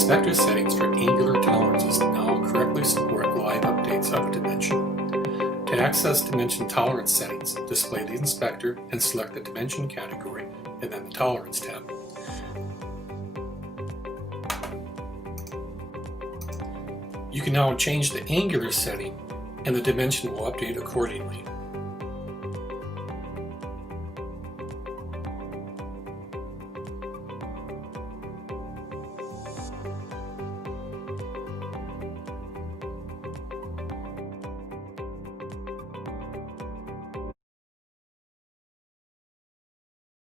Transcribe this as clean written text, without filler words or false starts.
inspector settings for angular tolerances now correctly support live updates of a dimension. To access dimension tolerance settings, display the inspector and select the dimension category and then the Tolerance tab. You can now change the angular setting and the dimension will update accordingly.